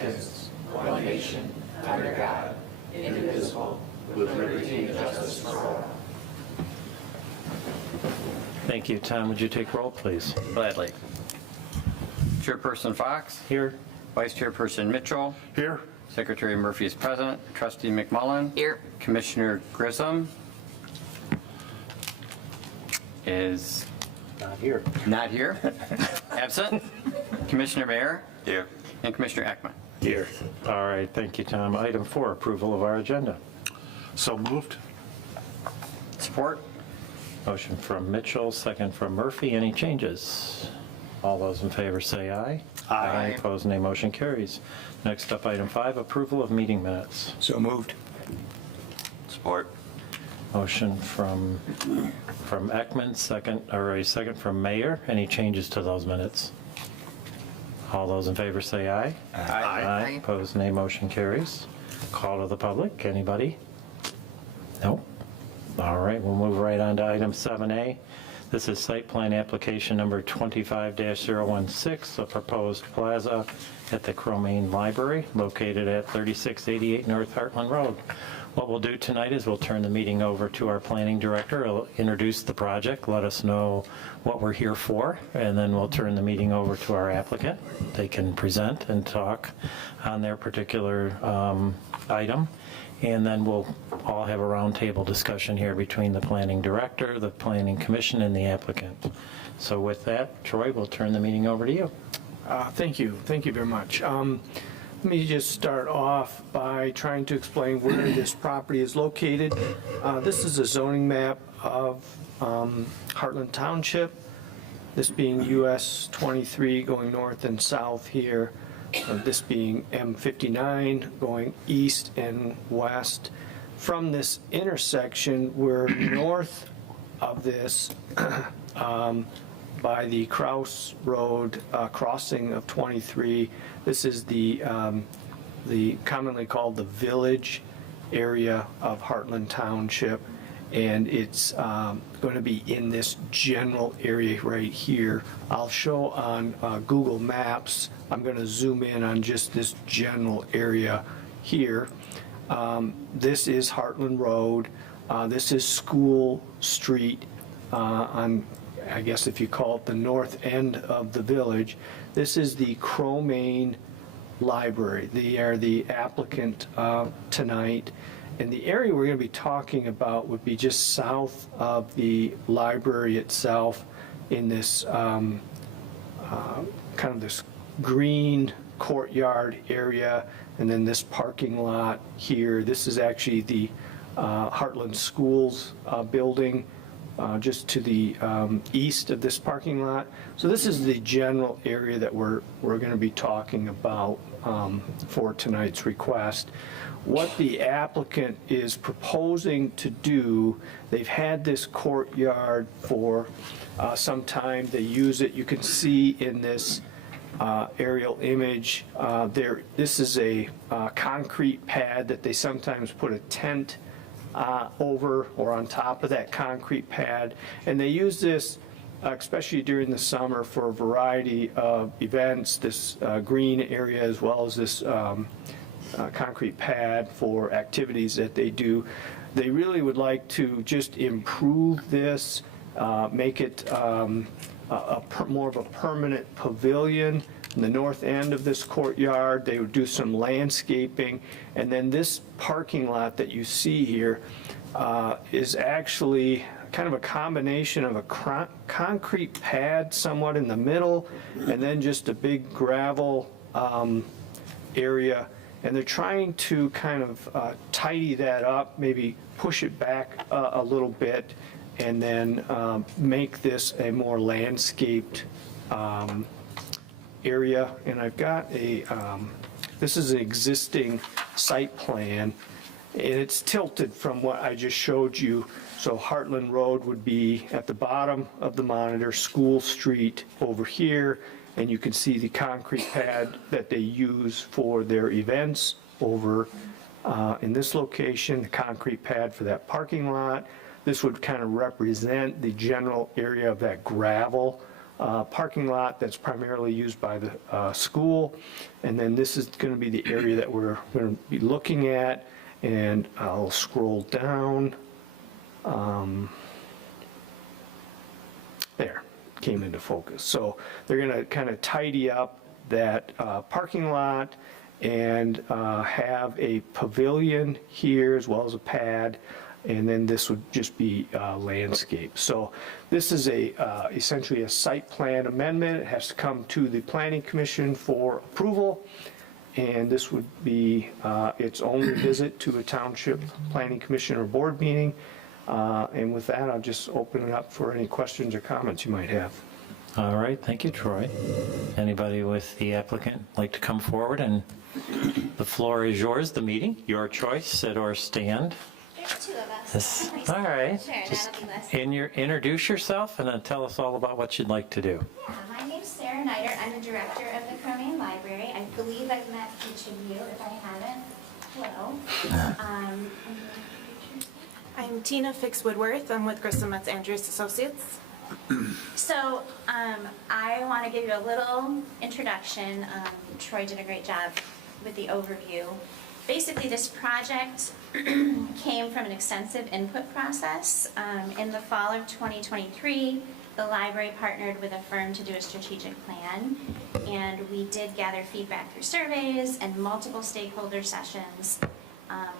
exists, one nation, under God, indivisible, with liberty and justice for all. Thank you. Tom, would you take roll, please? Gladly. Chairperson Fox. Here. Vice Chairperson Mitchell. Here. Secretary Murphy is present. Trustee McMullen. Here. Commissioner Grissom is Not here. not here. Absent. Commissioner Mayer. Here. And Commissioner Ekman. Here. All right, thank you, Tom. Item 4, approval of our agenda. So moved. Support. Motion from Mitchell, second from Murphy. Any changes? All those in favor say aye. Aye. Opposed, nay. Motion carries. Next up, item 5, approval of meeting minutes. So moved. Support. Motion from Ekman, second from Mayor. Any changes to those minutes? All those in favor say aye. Aye. Opposed, nay. Motion carries. Call to the public. Anybody? No? All right, we'll move right on to item 7A. This is site plan application number 25-016, a proposed plaza at the Cromaine Library located at 3688 North Heartland Road. What we'll do tonight is we'll turn the meeting over to our planning director. He'll introduce the project, let us know what we're here for, and then we'll turn the meeting over to our applicant. They can present and talk on their particular item. And then we'll all have a roundtable discussion here between the planning director, the planning commission, and the applicant. So with that, Troy, we'll turn the meeting over to you. Thank you very much. Let me just start off by trying to explain where this property is located. This is a zoning map of Heartland Township, this being US 23 going north and south here. This being M59 going east and west. From this intersection, we're north of this by the Kraus Road crossing of 23. This is the commonly called the village area of Heartland Township, and it's going to be in this general area right here. I'll show on Google Maps. I'm going to zoom in on just this general area here. This is Heartland Road. This is School Street on, I guess if you call it the north end of the village. This is the Cromaine Library. They are the applicant tonight. And the area we're going to be talking about would be just south of the library itself in this kind of this green courtyard area, and then this parking lot here. This is actually the Heartland Schools building just to the east of this parking lot. So this is the general area that we're going to be talking about for tonight's request. What the applicant is proposing to do, they've had this courtyard for some time. They use it. You can see in this aerial image this is a concrete pad that they sometimes put a tent over or on top of that concrete pad, and they use this especially during the summer for a variety of events, this green area as well as this concrete pad for activities that they do. They really would like to just improve this, make it more of a permanent pavilion in the north end of this courtyard. They would do some landscaping, and then this parking lot that you see here is actually kind of a combination of a concrete pad somewhat in the middle and then just a big gravel area. And they're trying to kind of tidy that up, maybe push it back a little bit, and then make this a more landscaped area. And I've got this is an existing site plan, and it's tilted from what I just showed you. So Heartland Road would be at the bottom of the monitor, School Street over here, and you can see the concrete pad that they use for their events over in this location, the concrete pad for that parking lot. This would kind of represent the general area of that gravel parking lot that's primarily used by the school. And then this is going to be the area that we're going to be looking at. And I'll scroll down. There, came into focus. So they're going to kind of tidy up that parking lot and have a pavilion here as well as a pad, and then this would just be landscape. So this is essentially a site plan amendment. It has to come to the Planning Commission for approval, and this would be its only visit to a Township Planning Commission or board meeting. And with that, I'll just open it up for any questions or comments you might have. All right, thank you, Troy. Anybody with the applicant like to come forward? And the floor is yours, the meeting, your choice, sit or stand. There's two of us. This- All right, Sure, just that'll be less. introduce yourself and then tell us all about what you'd like to do. Yeah, my name's Sarah Nider. I'm the director of the Cronin Library. I believe I've met each of you. If I haven't, hello. I'm Tina Fix-Woodworth. I'm with Grissom Metz Andrews Associates. So I want to give you a little introduction. Troy did a great job with the overview. Basically, this project came from an extensive input process. In the fall of 2023, the library partnered with a firm to do a strategic plan, and we did gather feedback through surveys and multiple stakeholder sessions.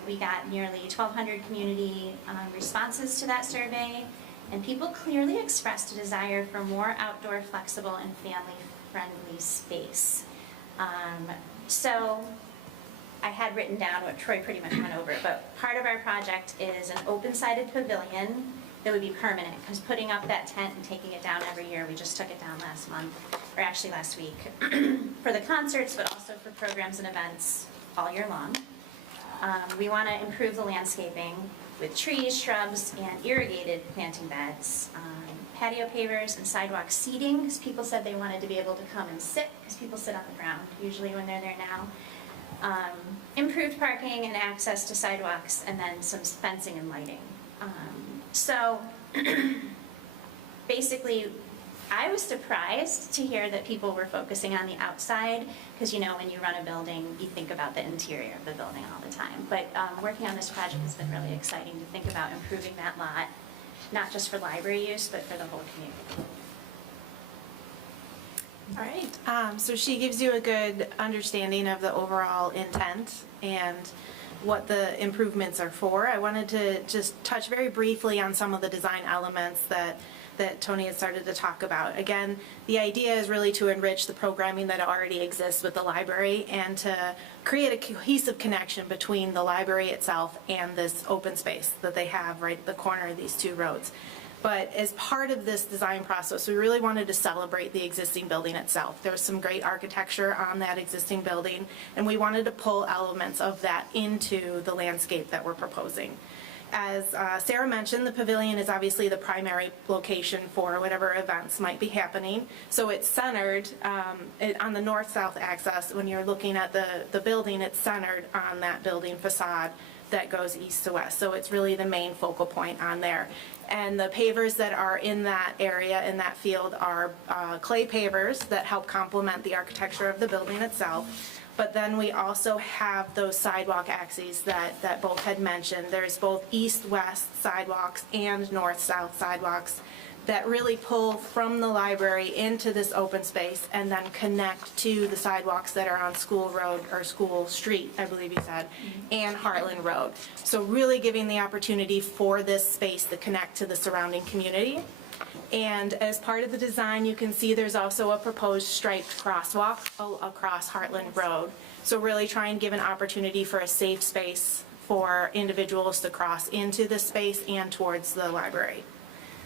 We got nearly 1,200 community responses to that survey, and people clearly expressed a desire for more outdoor, flexible, and family-friendly space. So I had written down what Troy pretty much went over, but part of our project is an open-sided pavilion that would be permanent, because putting up that tent and taking it down every year, we just took it down last month, or actually last week, for the concerts, but also for programs and events all year long. We want to improve the landscaping with trees, shrubs, and irrigated planting beds, patio pavers and sidewalk seating, because people said they wanted to be able to come and sit, because people sit on the ground usually when they're there now. Improved parking and access to sidewalks, and then some fencing and lighting. So basically, I was surprised to hear that people were focusing on the outside, because when you run a building, you think about the interior of the building all the time. But working on this project has been really exciting to think about improving that lot, not just for library use, but for the whole community. All right, so she gives you a good understanding of the overall intent and what the improvements are for. I wanted to just touch very briefly on some of the design elements that Tony had started to talk about. Again, the idea is really to enrich the programming that already exists with the library and to create a cohesive connection between the library itself and this open space that they have right at the corner of these two roads. But as part of this design process, we really wanted to celebrate the existing building itself. There was some great architecture on that existing building, and we wanted to pull elements of that into the landscape that we're proposing. As Sarah mentioned, the pavilion is obviously the primary location for whatever events might be happening. So it's centered on the north-south axis. When you're looking at the building, it's centered on that building facade that goes east to west. So it's really the main focal point on there. And the pavers that are in that area, in that field, are clay pavers that help complement the architecture of the building itself. But then we also have those sidewalk axes that both had mentioned. There's both east-west sidewalks and north-south sidewalks that really pull from the library into this open space and then connect to the sidewalks that are on School Road, or School Street, I believe you said, and Heartland Road. So really giving the opportunity for this space to connect to the surrounding community. And as part of the design, you can see there's also a proposed striped crosswalk across Heartland Road. So really try and give an opportunity for a safe space for individuals to cross into this space and towards the library.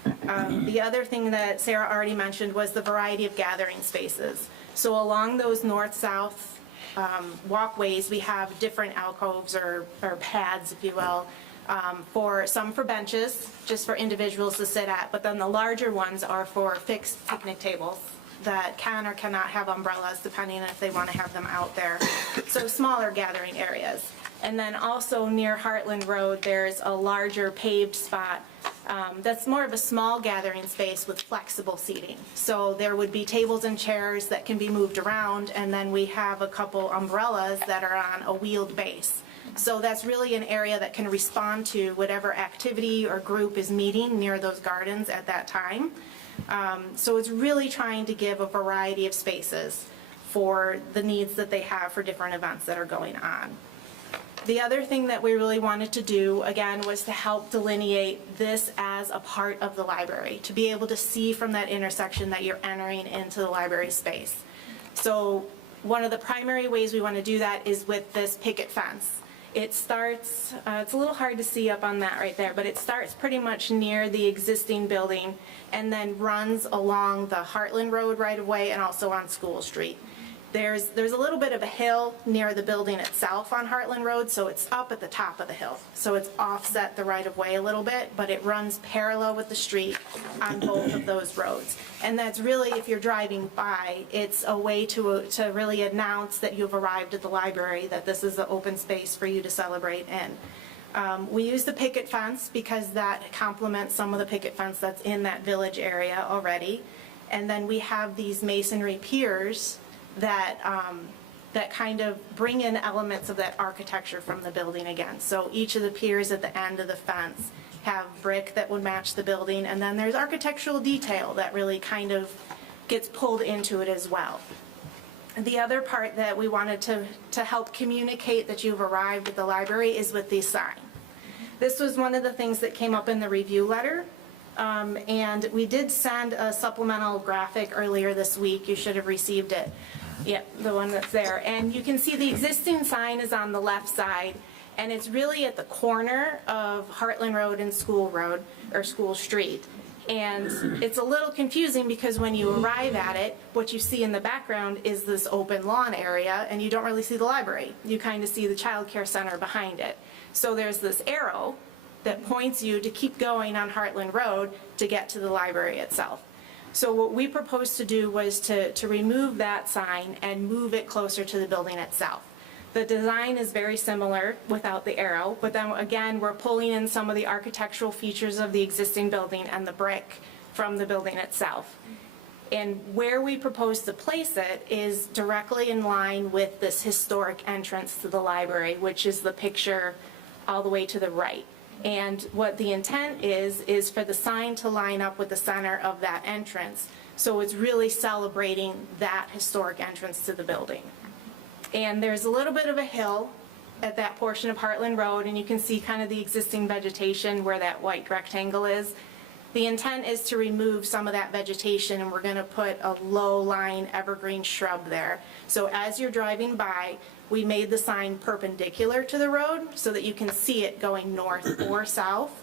The other thing that Sarah already mentioned was the variety of gathering spaces. So along those north-south walkways, we have different alcoves or pads, if you will, for benches, just for individuals to sit at, but then the larger ones are for fixed picnic tables that can or cannot have umbrellas, depending on if they want to have them out there. So smaller gathering areas. And then also near Heartland Road, there's a larger paved spot That's more of a small gathering space with flexible seating. So there would be tables and chairs that can be moved around, and then we have a couple umbrellas that are on a wheeled base. So that's really an area that can respond to whatever activity or group is meeting near those gardens at that time. So it's really trying to give a variety of spaces for the needs that they have for different events that are going on. The other thing that we really wanted to do, again, was to help delineate this as a part of the library, to be able to see from that intersection that you're entering into the library space. So one of the primary ways we want to do that is with this picket fence. It starts, it's a little hard to see up on that right there, but it starts pretty much near the existing building and then runs along the Heartland Road right of way and also on School Street. There's a little bit of a hill near the building itself on Heartland Road, so it's up at the top of the hill. So it's offset the right of way a little bit, but it runs parallel with the street on both of those roads. And that's really, if you're driving by, it's a way to really announce that you've arrived at the library, that this is an open space for you to celebrate in. We use the picket fence because that complements some of the picket fence that's in that village area already. And then we have these masonry piers that kind of bring in elements of that architecture from the building again. So each of the piers at the end of the fence have brick that would match the building, and then there's architectural detail that really kind of gets pulled into it as well. The other part that we wanted to help communicate that you've arrived at the library is with the sign. This was one of the things that came up in the review letter. And we did send a supplemental graphic earlier this week. You should have received it. Yep, the one that's there. And you can see the existing sign is on the left side, and it's really at the corner of Heartland Road and School Road, or School Street. And it's a little confusing because when you arrive at it, what you see in the background is this open lawn area, and you don't really see the library. You kind of see the child care center behind it. So there's this arrow that points you to keep going on Heartland Road to get to the library itself. So what we proposed to do was to remove that sign and move it closer to the building itself. The design is very similar without the arrow, but then again, we're pulling in some of the architectural features of the existing building and the brick from the building itself. And where we propose to place it is directly in line with this historic entrance to the library, which is the picture all the way to the right. And what the intent is for the sign to line up with the center of that entrance. So it's really celebrating that historic entrance to the building. And there's a little bit of a hill at that portion of Heartland Road, and you can see kind of the existing vegetation where that white rectangle is. The intent is to remove some of that vegetation, and we're going to put a low-lying evergreen shrub there. So as you're driving by, we made the sign perpendicular to the road so that you can see it going north or south.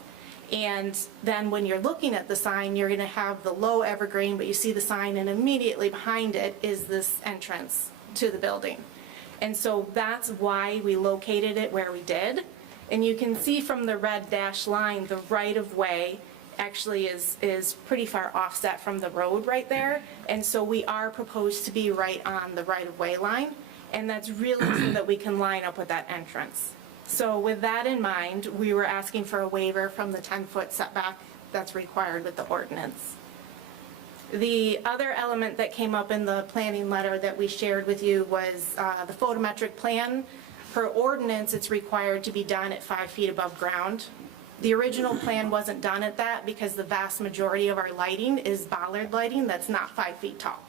And then when you're looking at the sign, you're going to have the low evergreen, but you see the sign, and immediately behind it is this entrance to the building. And so that's why we located it where we did. And you can see from the red dashed line, the right-of-way actually is pretty far offset from the road right there. And so we are proposed to be right on the right-of-way line. And that's really so that we can line up with that entrance. So with that in mind, we were asking for a waiver from the 10-foot setback that's required with the ordinance. The other element that came up in the planning letter that we shared with you was the photometric plan. Per ordinance, it's required to be done at 5 feet above ground. The original plan wasn't done at that because the vast majority of our lighting is bollard lighting that's not 5 feet tall.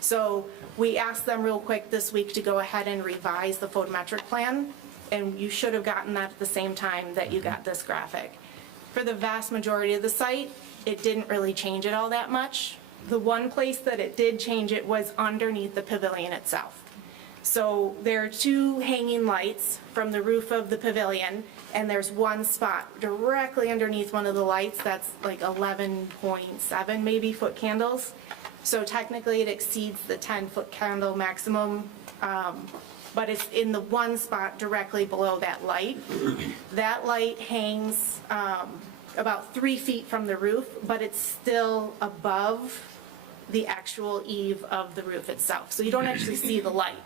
So we asked them real quick this week to go ahead and revise the photometric plan, and you should have gotten that at the same time that you got this graphic. For the vast majority of the site, it didn't really change it all that much. The one place that it did change it was underneath the pavilion itself. So there are 2 hanging lights from the roof of the pavilion, and there's one spot directly underneath one of the lights that's like 11.7 maybe foot candles. So technically it exceeds the 10-foot candle maximum, but it's in the one spot directly below that light. That light hangs about 3 feet from the roof, but it's still above the actual eave of the roof itself. So you don't actually see the light.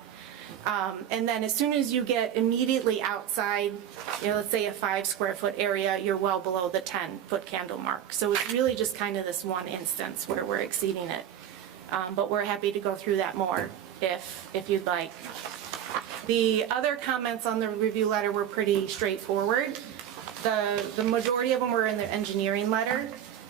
And then as soon as you get immediately outside, let's say a 5 square foot area, you're well below the 10-foot candle mark. So it's really just kind of this one instance where we're exceeding it. But we're happy to go through that more if you'd like. The other comments on the review letter were pretty straightforward. The majority of them were in the engineering letter.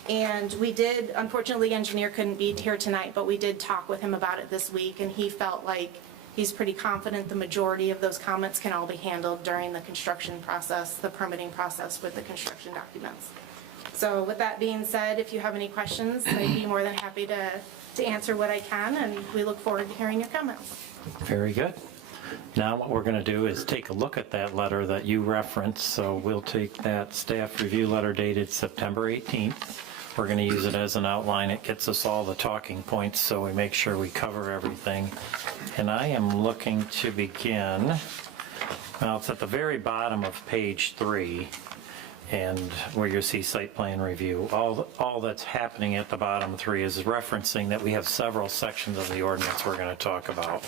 And we did, unfortunately, the engineer couldn't be here tonight, but we did talk with him about it this week, and he felt like he's pretty confident the majority of those comments can all be handled during the construction process, the permitting process with the construction documents. So with that being said, if you have any questions, I'd be more than happy to answer what I can, and we look forward to hearing your comments. Very good. Now what we're going to do is take a look at that letter that you referenced. So we'll take that staff review letter dated September 18th. We're going to use it as an outline. It gets us all the talking points, so we make sure we cover everything. And I am looking to begin, well, it's at the very bottom of page 3, and where you see site plan review. All that's happening at the bottom 3 is referencing that we have several sections of the ordinance we're going to talk about.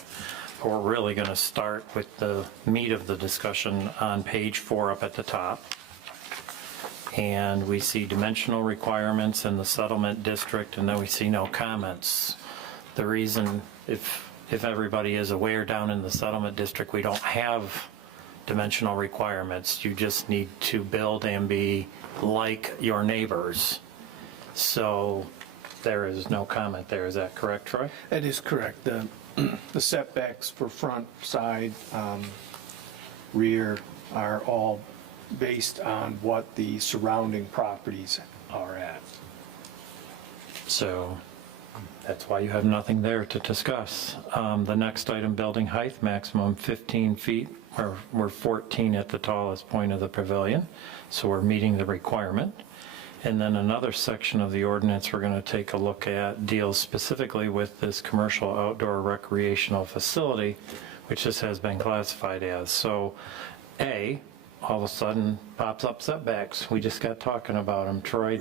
We're really going to start with the meat of the discussion on page 4 up at the top. And we see dimensional requirements in the settlement district, and then we see no comments. The reason, if everybody is aware, down in the settlement district, we don't have dimensional requirements. You just need to build and be like your neighbors. So there is no comment there. Is that correct, Troy? That is correct. The setbacks for front, side, rear are all based on what the surrounding properties are at. So that's why you have nothing there to discuss. The next item, building height, maximum 15 feet. We're 14 at the tallest point of the pavilion, so we're meeting the requirement. And then another section of the ordinance we're going to take a look at deals specifically with this commercial outdoor recreational facility, which this has been classified as. So A, all of a sudden pops up setbacks. We just got talking about them. Troy,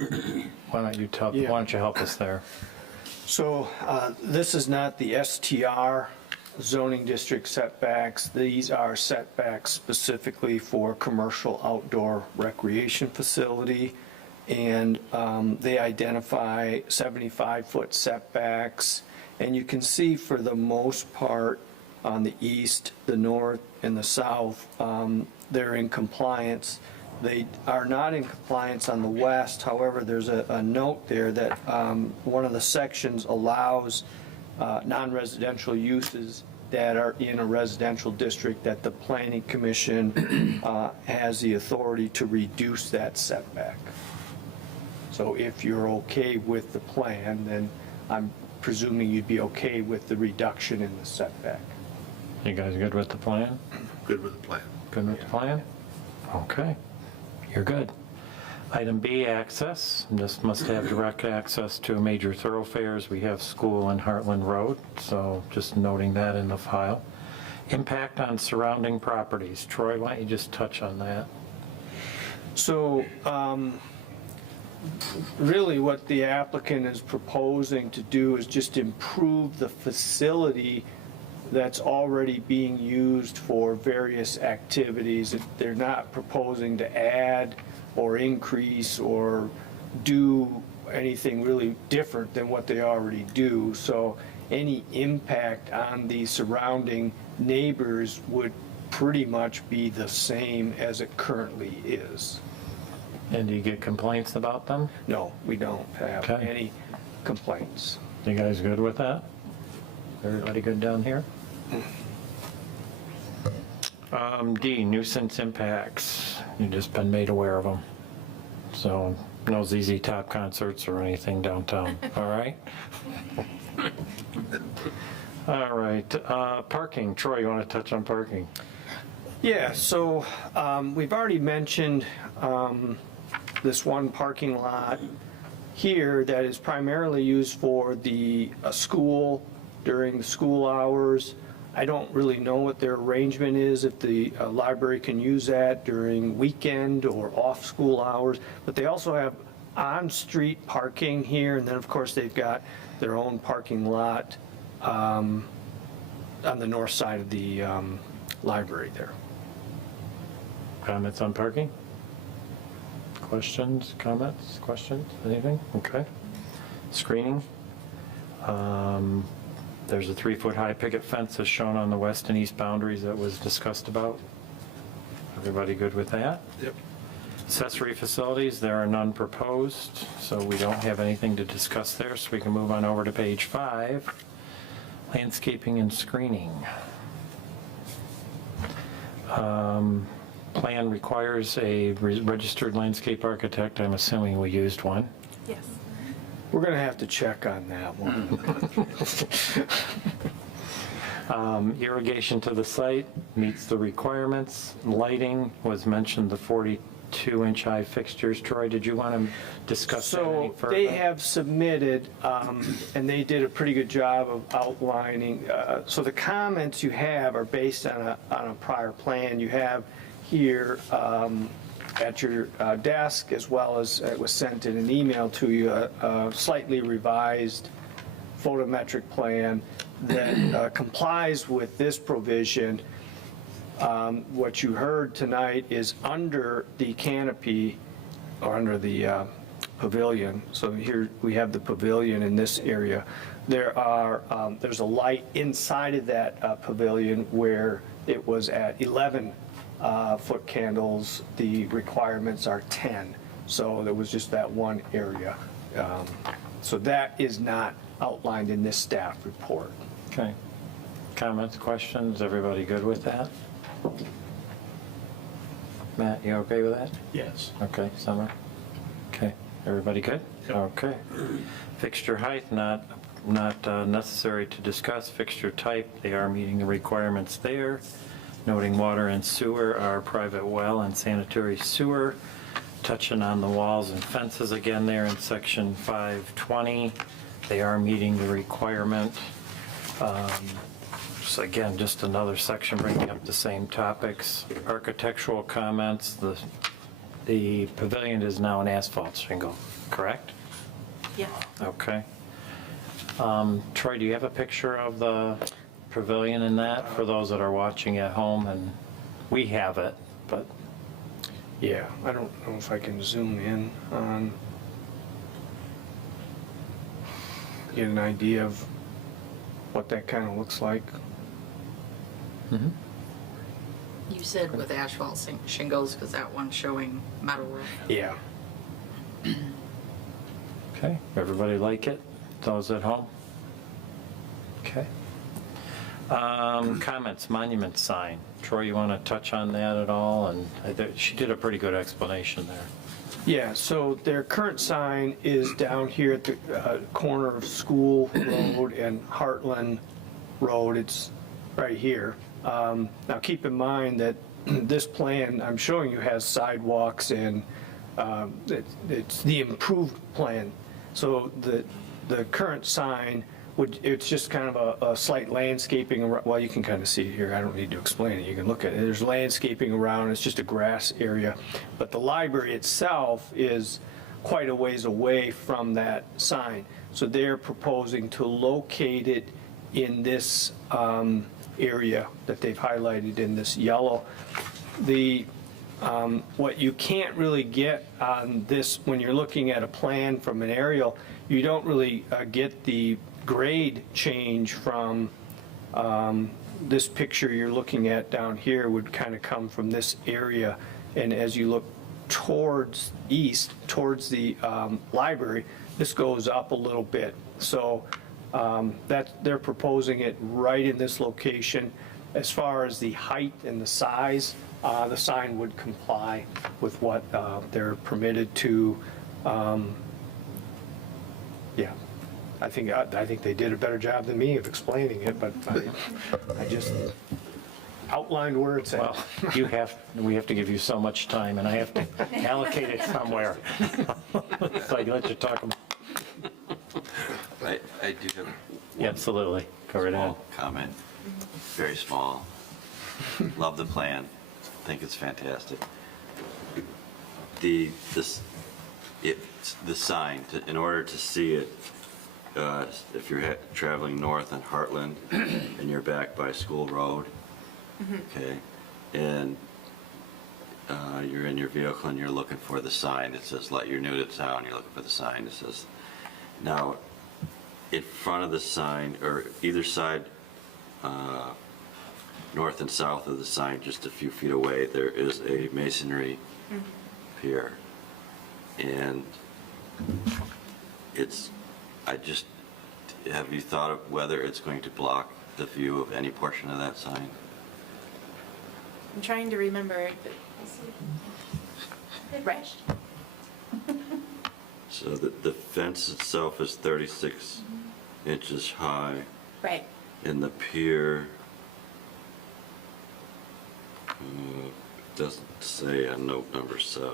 why don't you help us there? So this is not the STR zoning district setbacks. These are setbacks specifically for commercial outdoor recreation facility. And they identify 75-foot setbacks. And you can see for the most part on the east, the north, and the south, they're in compliance. They are not in compliance on the west. However, there's a note there that one of the sections allows non-residential uses that are in a residential district, that the planning commission has the authority to reduce that setback. So if you're okay with the plan, then I'm presuming you'd be okay with the reduction in the setback. You guys good with the plan? Good with the plan. Good with the plan? Okay, you're good. Item B, access. This must have direct access to major thoroughfares. We have school and Heartland Road, so just noting that in the file. Impact on surrounding properties. Troy, why don't you just touch on that? So really what the applicant is proposing to do is just improve the facility that's already being used for various activities. They're not proposing to add or increase or do anything really different than what they already do. So any impact on the surrounding neighbors would pretty much be the same as it currently is. And do you get complaints about them? No, we don't have Okay. any complaints. You guys good with that? Everybody good down here? D, nuisance impacts. You've just been made aware of them. So no ZZ Top concerts or anything downtown, all right? All right, parking. Troy, you want to touch on parking? Yeah, so we've already mentioned this one parking lot here that is primarily used for the school during the school hours. I don't really know what their arrangement is, if the library can use that during weekend or off-school hours, but they also have on-street parking here, and then of course they've got their own parking lot on the north side of the library there. Comments on parking? Questions, comments, questions, anything? Okay. Screening. There's a 3-foot-high picket fence as shown on the west and east boundaries that was discussed about. Everybody good with that? Yep. Accessory facilities, there are none proposed, so we don't have anything to discuss there, so we can move on over to page 5. Landscaping and screening. Plan requires a registered landscape architect. I'm assuming we used one. Yes. We're going to have to check on that one. Irrigation to the site meets the requirements. Lighting was mentioned, the 42-inch high fixtures. Troy, did you want to discuss that any So further? they have submitted, and they did a pretty good job of outlining. So the comments you have are based on a prior plan. You have here at your desk, as well as it was sent in an email to you, a slightly revised photometric plan that complies with this provision. What you heard tonight is under the canopy, or under the pavilion. So here we have the pavilion in this area. There's a light inside of that pavilion where it was at 11 foot candles. The requirements are 10. So there was just that one area. So that is not outlined in this staff report. Okay. Comments, questions? Everybody good with that? Matt, you okay with that? Yes. Okay, Summer? Okay, everybody good? Okay. Fixture height, not necessary to discuss. Fixture type, they are meeting the requirements there. Noting water and sewer are private well and sanitary sewer. Touching on the walls and fences again there in section 520. They are meeting the requirement. So again, just another section bringing up the same topics. Architectural comments, the pavilion is now an asphalt shingle, correct? Yes. Okay. Troy, do you have a picture of the pavilion in that for those that are watching at home? And we have it, but Yeah, I don't know if I can zoom in on, get an idea of what that kind of looks like. You said with asphalt shingles, because that one's showing metal roof. Yeah. okay, everybody like it? Those at home? Okay. Comments, monument sign. Troy, you want to touch on that at all? And she did a pretty good explanation there. Yeah, so their current sign is down here at the corner of School Road and Heartland Road. It's right here. Now, keep in mind that this plan I'm showing you has sidewalks, and it's the improved plan. So the current sign it's just kind of a slight landscaping around. Well, you can kind of see it here. I don't need to explain it. You can look at it. There's landscaping around. It's just a grass area. But the library itself is quite a ways away from that sign. So they're proposing to locate it in this area that they've highlighted in this yellow. What you can't really get on this, when you're looking at a plan from an aerial, you don't really get the grade change from this picture you're looking at down here would kind of come from this area. And as you look towards east, towards the library, this goes up a little bit. So they're proposing it right in this location. As far as the height and the size, the sign would comply with what they're permitted to. Yeah, I think they did a better job than me of explaining it, but I just outlined where it's at. Well, we have to give you so much time, and I have to allocate it somewhere. So I let you talk about. I do have Yeah, absolutely. Go right ahead. small comment, very small. Love the plan, think it's fantastic. The sign, in order to see it, if you're traveling north on Heartland and you're back by School Road, okay, and you're in your vehicle and you're looking for the sign that says "Let You're New to Town," you're looking for the sign that says, now, in front of the sign, or either side, north and south of the sign, just a few feet away, there is a masonry pier. And have you thought of whether it's going to block the view of any portion of that sign? I'm trying to remember. Right. So the fence itself is 36 inches high, Right. and the pier doesn't say on note number 7.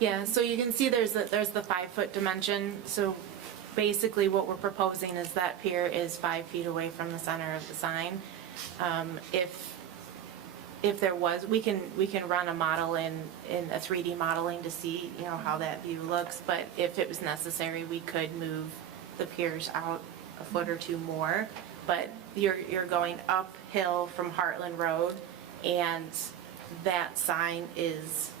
Yeah, so you can see there's the 5-foot dimension. So basically what we're proposing is that pier is 5 feet away from the center of the sign. If there was, we can run a model in a 3D modeling to see, how that view looks. But if it was necessary, we could move the piers out a foot or two more. But you're going uphill from Heartland Road, and that sign is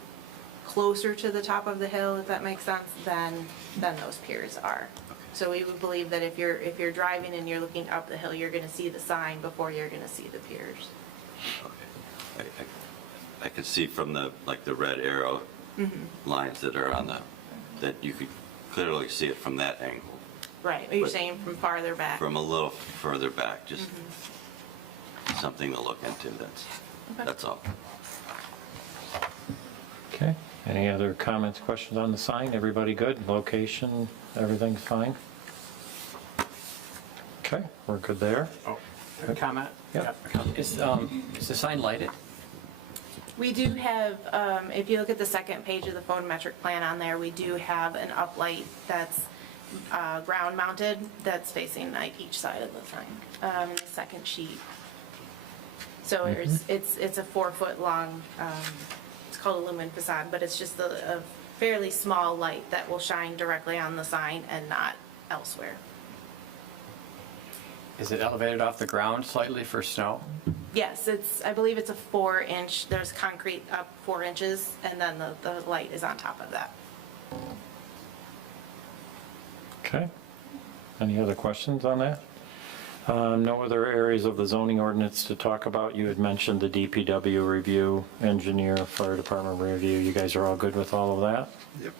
closer to the top of the hill, if that makes sense, than those piers are. So we would believe that if you're driving and you're looking up the hill, you're going to see the sign before you're going to see the piers. Okay. I could see from the red arrow lines that are on that you could clearly see it from that angle. Right, you're But saying from farther back? From a little further back, just something to look into, that's all. Okay, any other comments, questions on the sign? Everybody good? Location, everything's fine? Okay, we're good there. Oh, comment? Yeah. Is the sign lighted? We do have, if you look at the second page of the photometric plan on there, we do have an uplight that's ground mounted, that's facing each side of the sign, the second sheet. So it's a 4-foot long, it's called a lumen facade, but it's just a fairly small light that will shine directly on the sign and not elsewhere. Is it elevated off the ground slightly for snow? Yes, I believe it's a 4-inch, there's concrete up 4 inches, and then the light is on top of that. Okay, any other questions on that? No other areas of the zoning ordinance to talk about? You had mentioned the DPW review, engineer, fire department review. You guys are all good with all of that? Yep.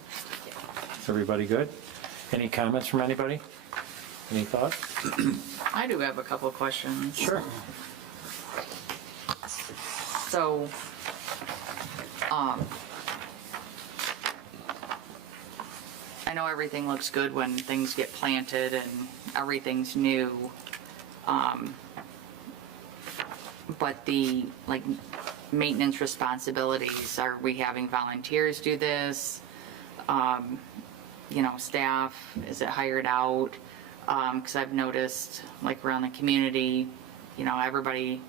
Everybody good? Any comments from anybody? Any thoughts? I do have a couple of questions. Sure. So, I know everything looks good when things get planted and everything's new. But the, maintenance responsibilities, are we having volunteers do this? Staff, is it hired out? Because I've noticed, around the community, everybody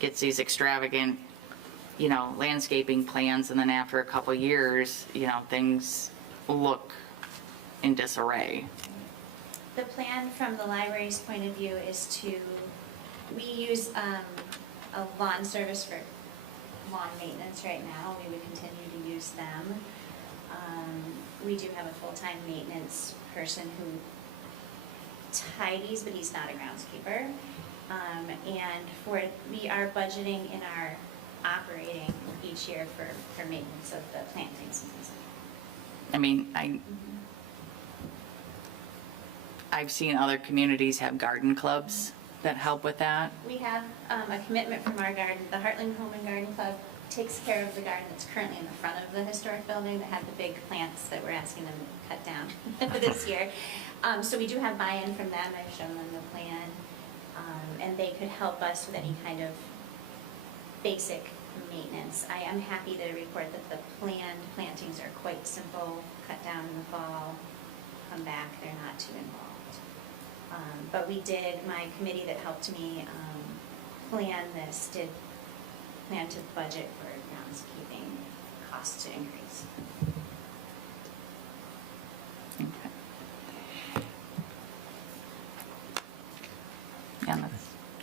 gets these extravagant, landscaping plans, and then after a couple years, things look in disarray. The plan from the library's point of view is we use a lawn service for lawn maintenance right now. We would continue to use them. We do have a full-time maintenance person who tidies, but he's not a groundskeeper. And we are budgeting in our operating each year for maintenance of the plantings and things like that. I mean, I've seen other communities have garden clubs that help with that. We have a commitment from our garden. The Heartland Home and Garden Club takes care of the garden that's currently in the front of the historic building that had the big plants that we're asking them to cut down this year. So we do have buy-in from them. I've shown them the plan. And they could help us with any kind of basic maintenance. I am happy to report that the planned plantings are quite simple, cut down in the fall, come back, they're not too involved. But my committee that helped me plan this did plan to budget for groundskeeping costs to increase.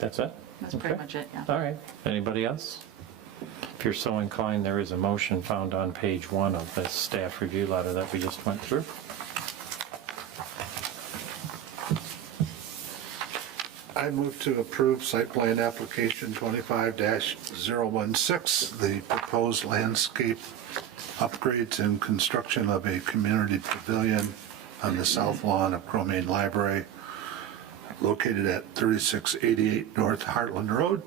That's it? That's pretty Okay. much it, yeah. All right. Anybody else? If you're so inclined, there is a motion found on page 1 of this staff review letter that we just went through. I move to approve site plan application 25-016, the proposed landscape upgrades and construction of a community pavilion on the south lawn of Cromaine Library, located at 3688 North Heartland Road.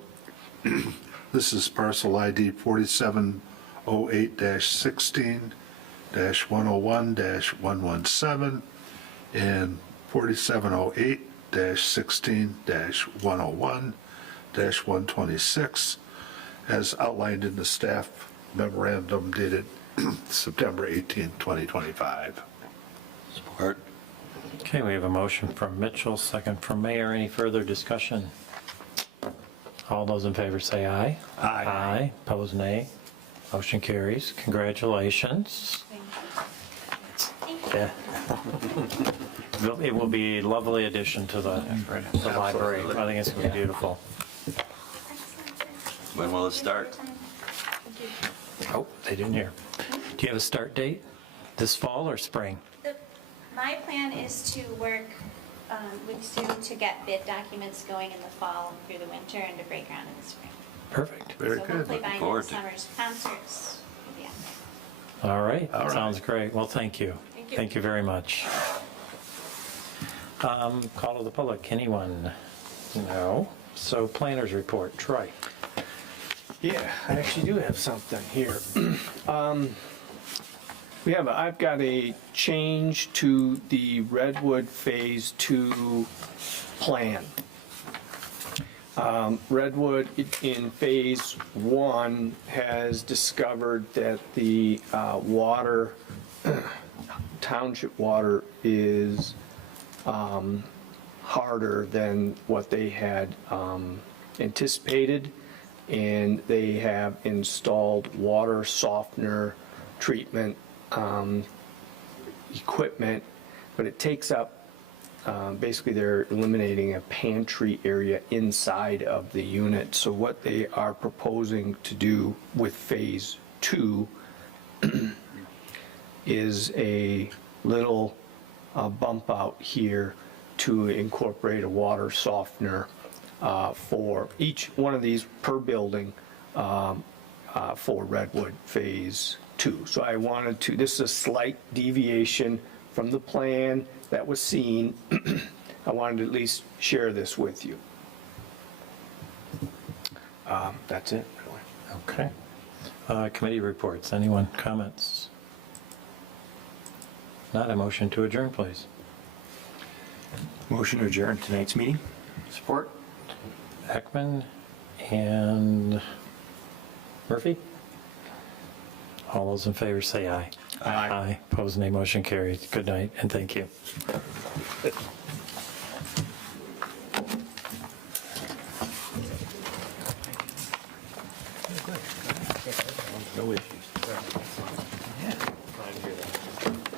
This is parcel ID 4708-16-101-117 and 4708-16-101-126, as outlined in the staff memorandum dated September 18, 2025. Support. Okay, we have a motion from Mitchell, second from Mayor. Any further discussion? All those in favor say aye. Aye. Aye. Opposed, nay. Motion carries. Congratulations. Yeah. It will be a lovely addition to the library. I think it's going to be beautiful. When will it start? Oh, they didn't hear. Do you have a start date? This fall or spring? My plan is to work with Sue to get bid documents going in the fall through the winter and to break ground in the spring. Perfect. Very So good. hopefully by forward next to it. summer's concerts, we'll be out All right. All right. Sounds great. Well, thank you. Thank you. Thank you very much. Call to the public. Anyone? No. So planners report. Troy. Yeah, I actually do have something here. I've got a change to the Redwood Phase 2 plan. Redwood in Phase 1 has discovered that the water, township water is harder than what they had anticipated, and they have installed water softener treatment equipment, but it takes up, basically they're eliminating a pantry area inside of the unit. So what they are proposing to do with Phase 2 is a little bump out here to incorporate a water softener for each one of these per building for Redwood Phase 2. So I wanted to, this is a slight deviation from the plan that was seen. I wanted to at least share this with you. That's it. Okay. Committee reports. Anyone? Comments? Not a motion to adjourn, please. Motion to adjourn tonight's meeting? Support? Heckman and Murphy? All those in favor say aye. Aye. Opposed, nay. Motion carried. Good night and thank you. No issues.